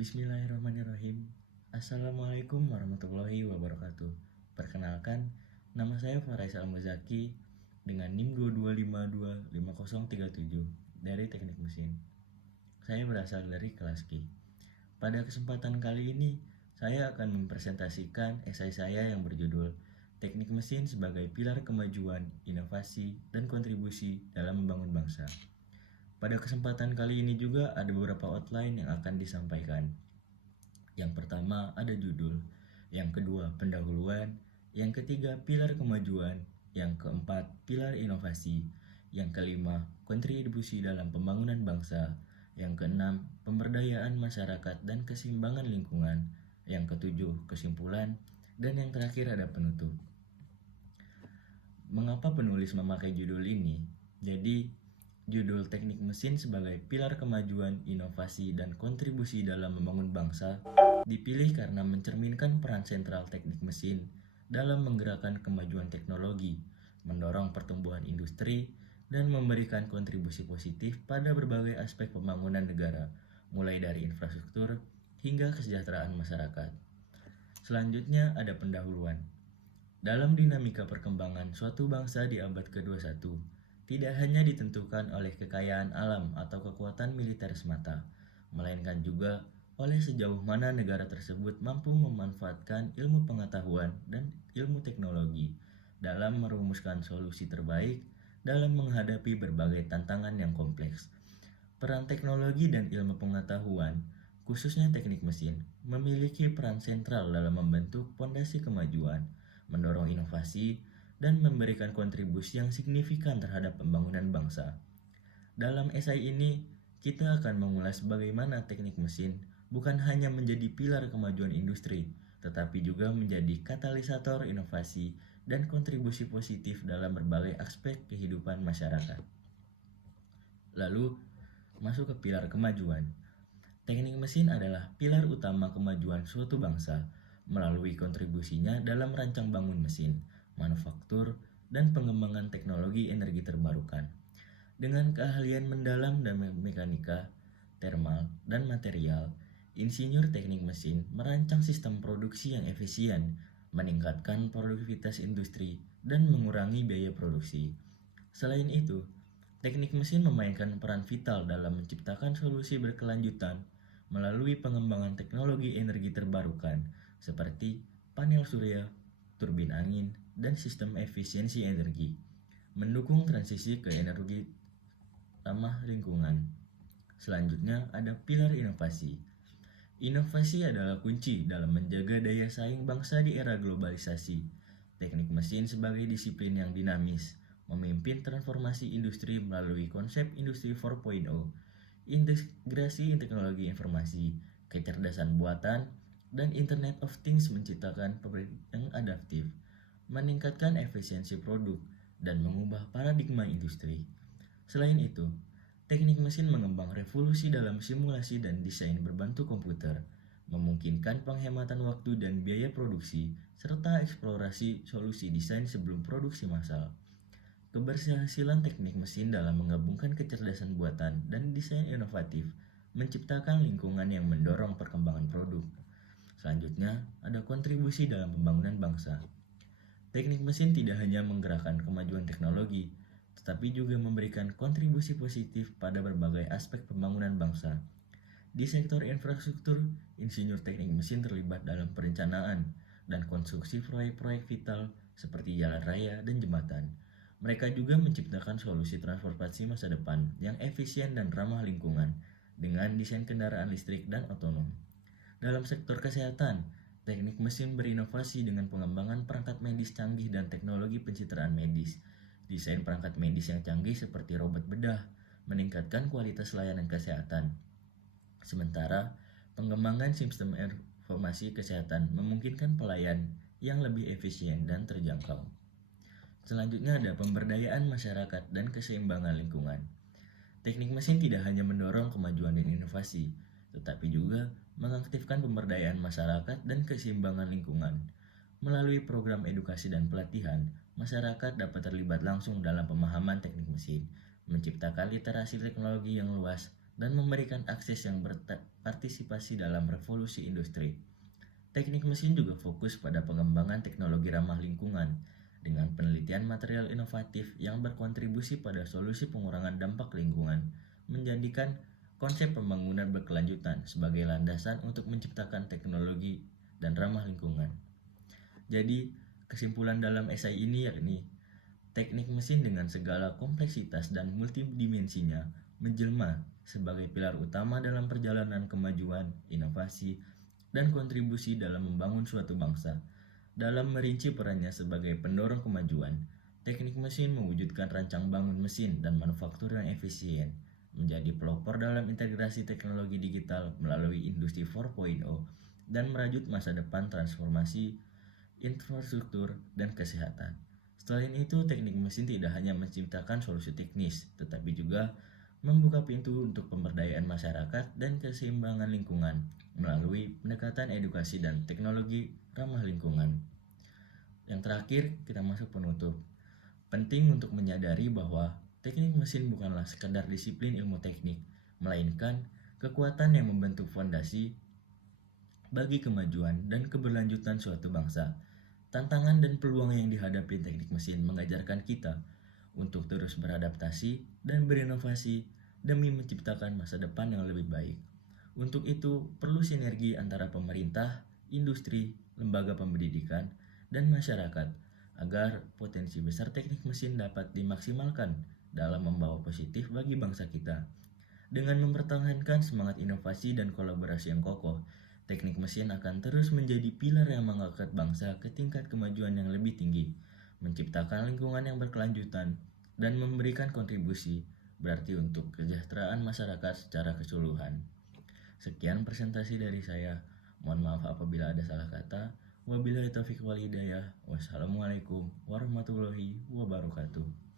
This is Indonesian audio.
Bismillahirrahmanirrahim. Assalamualaikum warahmatullahi wabarakatuh. Perkenalkan, nama saya Farais Al-Muzaki dengan NIM 225255037 dari Teknik Mesin. Saya berasal dari kelas Q. Pada kesempatan kali ini, saya akan mempresentasikan esai saya yang berjudul Teknik Mesin sebagai Pilar Kemajuan, Inovasi, dan Kontribusi dalam Membangun Bangsa. Pada kesempatan kali ini juga ada beberapa outline yang akan disampaikan. Yang pertama ada judul, yang kedua pendahuluan, yang ketiga pilar kemajuan, yang keempat pilar inovasi, yang kelima kontribusi dalam pembangunan bangsa, yang keenam pemberdayaan masyarakat dan keseimbangan lingkungan, yang ketujuh kesimpulan, dan yang terakhir ada penutup. Mengapa penulis memakai judul ini? Jadi, judul Teknik Mesin sebagai Pilar Kemajuan, Inovasi, dan Kontribusi dalam Membangun Bangsa dipilih karena mencerminkan peran sentral teknik mesin dalam menggerakkan kemajuan teknologi, mendorong pertumbuhan industri, dan memberikan kontribusi positif pada berbagai aspek pembangunan negara, mulai dari infrastruktur hingga kesejahteraan masyarakat. Selanjutnya ada pendahuluan. Dalam dinamika perkembangan suatu bangsa di abad ke-21, tidak hanya ditentukan oleh kekayaan alam atau kekuatan militer semata, melainkan juga oleh sejauh mana negara tersebut mampu memanfaatkan ilmu pengetahuan dan ilmu teknologi dalam merumuskan solusi terbaik dalam menghadapi berbagai tantangan yang kompleks. Peran teknologi dan ilmu pengetahuan, khususnya teknik mesin, memiliki peran sentral dalam membentuk fondasi kemajuan, mendorong inovasi, dan memberikan kontribusi yang signifikan terhadap pembangunan bangsa. Dalam esai ini, kita akan mengulas bagaimana teknik mesin bukan hanya menjadi pilar kemajuan industri, tetapi juga menjadi katalisator inovasi dan kontribusi positif dalam berbagai aspek kehidupan masyarakat. Lalu, masuk ke pilar kemajuan. Teknik mesin adalah pilar utama kemajuan suatu bangsa melalui kontribusinya dalam rancang bangun mesin, manufaktur, dan pengembangan teknologi energi terbarukan. Dengan keahlian mendalam dan mekanika, termal, dan material, insinyur teknik mesin merancang sistem produksi yang efisien, meningkatkan produktivitas industri, dan mengurangi biaya produksi. Selain itu, teknik mesin memainkan peran vital dalam menciptakan solusi berkelanjutan melalui pengembangan teknologi energi terbarukan seperti panel surya, turbin angin, dan sistem efisiensi energi, mendukung transisi ke energi ramah lingkungan. Selanjutnya ada pilar inovasi. Inovasi adalah kunci dalam menjaga daya saing bangsa di era globalisasi. Teknik mesin sebagai disiplin yang dinamis, memimpin transformasi industri melalui konsep Industri 4.0, integrasi teknologi informasi, kecerdasan buatan, dan Internet of Things menciptakan pabrik yang adaptif, meningkatkan efisiensi produk, dan mengubah paradigma industri. Selain itu, teknik mesin mengembang revolusi dalam simulasi dan desain berbantu komputer, memungkinkan penghematan waktu dan biaya produksi, serta eksplorasi solusi desain sebelum produksi massal. Keberhasilan teknik mesin dalam menggabungkan kecerdasan buatan dan desain inovatif menciptakan lingkungan yang mendorong perkembangan produk. Selanjutnya, ada kontribusi dalam pembangunan bangsa. Teknik mesin tidak hanya menggerakkan kemajuan teknologi, tetapi juga memberikan kontribusi positif pada berbagai aspek pembangunan bangsa. Di sektor infrastruktur, insinyur teknik mesin terlibat dalam perencanaan dan konstruksi proyek-proyek vital seperti jalan raya dan jembatan. Mereka juga menciptakan solusi transportasi masa depan yang efisien dan ramah lingkungan dengan desain kendaraan listrik dan otonom. Dalam sektor kesehatan, teknik mesin berinovasi dengan pengembangan perangkat medis canggih dan teknologi pencitraan medis. Desain perangkat medis yang canggih seperti robot bedah meningkatkan kualitas layanan kesehatan. Sementara, pengembangan sistem informasi kesehatan memungkinkan pelayan yang lebih efisien dan terjangkau. Selanjutnya ada pemberdayaan masyarakat dan keseimbangan lingkungan. Teknik mesin tidak hanya mendorong kemajuan dan inovasi, tetapi juga mengaktifkan pemberdayaan masyarakat dan keseimbangan lingkungan. Melalui program edukasi dan pelatihan, masyarakat dapat terlibat langsung dalam pemahaman teknik mesin, menciptakan literasi teknologi yang luas, dan memberikan akses yang berpartisipasi dalam revolusi industri. Teknik mesin juga fokus pada pengembangan teknologi ramah lingkungan dengan penelitian material inovatif yang berkontribusi pada solusi pengurangan dampak lingkungan, menjadikan konsep pembangunan berkelanjutan sebagai landasan untuk menciptakan teknologi dan ramah lingkungan. Jadi, kesimpulan dalam esai ini yakni teknik mesin dengan segala kompleksitas dan multidimensinya menjelma sebagai pilar utama dalam perjalanan kemajuan, inovasi, dan kontribusi dalam membangun suatu bangsa. Dalam merinci perannya sebagai pendorong kemajuan, teknik mesin mewujudkan rancang bangun mesin dan manufaktur yang efisien, menjadi pelopor dalam integrasi teknologi digital melalui industri 4.0 dan merajut masa depan transformasi infrastruktur dan kesehatan. Selain itu, teknik mesin tidak hanya menciptakan solusi teknis, tetapi juga membuka pintu untuk pemberdayaan masyarakat dan keseimbangan lingkungan melalui pendekatan edukasi dan teknologi ramah lingkungan. Yang terakhir, kita masuk penutup. Penting untuk menyadari bahwa teknik mesin bukanlah sekadar disiplin ilmu teknik, melainkan kekuatan yang membentuk fondasi bagi kemajuan dan keberlanjutan suatu bangsa. Tantangan dan peluang yang dihadapi teknik mesin mengajarkan kita untuk terus beradaptasi dan berinovasi demi menciptakan masa depan yang lebih baik. Untuk itu, perlu sinergi antara pemerintah, industri, lembaga pendidikan, dan masyarakat agar potensi besar teknik mesin dapat dimaksimalkan dalam membawa positif bagi bangsa kita. Dengan mempertahankan semangat inovasi dan kolaborasi yang kokoh, teknik mesin akan terus menjadi pilar yang mengangkat bangsa ke tingkat kemajuan yang lebih tinggi, menciptakan lingkungan yang berkelanjutan, dan memberikan kontribusi berarti untuk kesejahteraan masyarakat secara keseluruhan. Sekian presentasi dari saya. Mohon maaf apabila ada salah kata. Wabillahi taufiq wal hidayah. Wassalamualaikum warahmatullahi wabarakatuh.